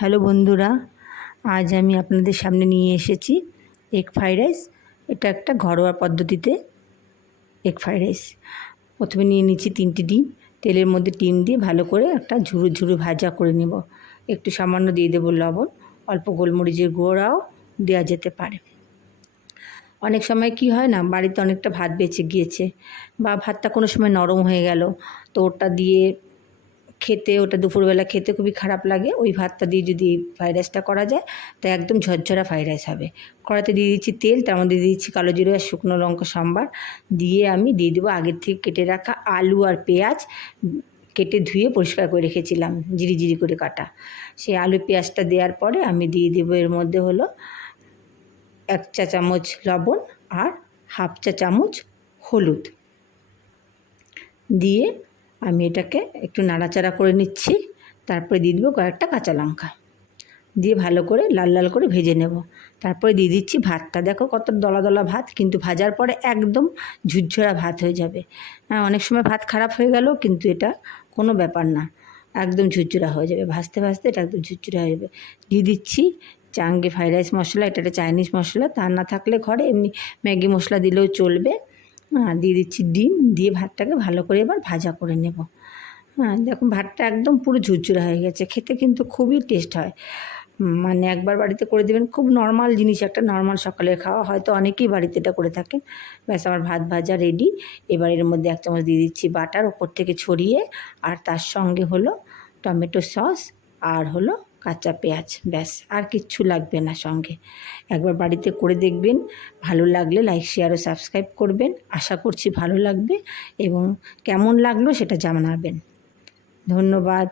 Hello বন্ধুরা, আজ আমি আপনাদের সামনে নিয়ে এসেছি এগ ফ্রাইড রাইস এটা একটা ঘরোয়া পদ্ধতিতে এগ ফ্রাইড রাইস প্রথমে নিয়ে নিচ্ছি তিনটি ডিম। তেলের মধ্যে ডিম দিয়ে ভালো করে একটা ঝুরু ঝুরু ভাজা করে নেব। একটু সামান্য দিয়ে দেবো লবণ, অল্প গোলমরিচের গুঁড়াও দেওয়া যেতে পারে। অনেক সময় কি হয় না, বাড়িতে অনেকটা ভাত বেঁচে গিয়েছে বা ভাতটা কোনো সময় নরম হয়ে গেল, তো ওটা দিয়ে খেতে, ওটা দুপুরবেলা খেতে খুবই খারাপ লাগে। ওই ভাতটা দিয়ে যদি ফ্রাইড রাইসটা করা যায়, তো একদম ঝরঝরা ফ্রাইড রাইস হবে। কড়াতে দিয়ে দিচ্ছি তেল, তার মধ্যে দিয়ে দিচ্ছি কালো জিরে আর শুকনো লঙ্কা, সম্বার। দিয়ে আমি দিয়ে দেবো আগের থেকে কেটে রাখা আলু আর পেঁয়াজ, কেটে ধুয়ে পরিষ্কার করে রেখেছিলাম, জিরি জিরি করে কাটা। সেই আলু পেঁয়াজটা দেওয়ার পরে আমি দিয়ে দেবো এর মধ্যে হলো এক চা চামচ লবণ আর হাফ চা চামচ হলুদ। দিয়ে আমি এটাকে একটু নাড়াচাড়া করে নিচ্ছি, তারপরে দিয়ে দেবো কয়েকটা কাঁচা লঙ্কা। দিয়ে ভালো করে লাল লাল করে ভেজে নেব। তারপরে দিয়ে দিচ্ছি ভাতটা। দেখো কত দলা দলা ভাত, কিন্তু ভাজার পরে একদম ঝুরঝরা ভাত হয়ে যাবে। হ্যাঁ অনেক সময় ভাত খারাপ হয়ে গেল কিন্তু এটা কোনো ব্যাপার না। একদম ঝুরঝুরা হয়ে যাবে। ভাজতে ভাজতে এটা একদম ঝুরঝুরা হয়ে যাবে। দিয়ে দিচ্ছি চাঙ্গে ফ্রাইড রাইস মশলা, এটা একটা চাইনিজ মশলা। তা না থাকলে ঘরে এমনি ম্যাগি মশলা দিলেও চলবে। হ্যাঁ দিয়ে দিচ্ছি ডিম, দিয়ে ভাতটাকে ভালো করে এবার ভাজা করে নেব। হ্যাঁ দেখুন ভাতটা একদম পুরো ঝুরঝুরা হয়ে গেছে, খেতে কিন্তু খুবই টেস্ট হয়। মানে একবার বাড়িতে করে দেবেন, খুব নর্মাল জিনিস, একটা নর্মাল সকালের খাওয়া, হয়তো অনেকেই বাড়িতে এটা করে থাকেন ব্যাস, আমার ভাত ভাজা রেডি এবার এর মধ্যে এক চামচ দিয়ে দিচ্ছি বাটার, ওপর থেকে ছড়িয়ে, আর তার সঙ্গে হলো টমেটো সস, আর হলো কাঁচা পেঁয়াজ, ব্যাস, আর কিচ্ছু লাগবে না সঙ্গে। একবার বাড়িতে করে দেখবেন, ভালো লাগলে লাইক শেয়ার ও সাবস্ক্রাইব করবেন। আশা করছি ভালো লাগবে এবং কেমন লাগল সেটা জানাবেন। ধন্যবাদ।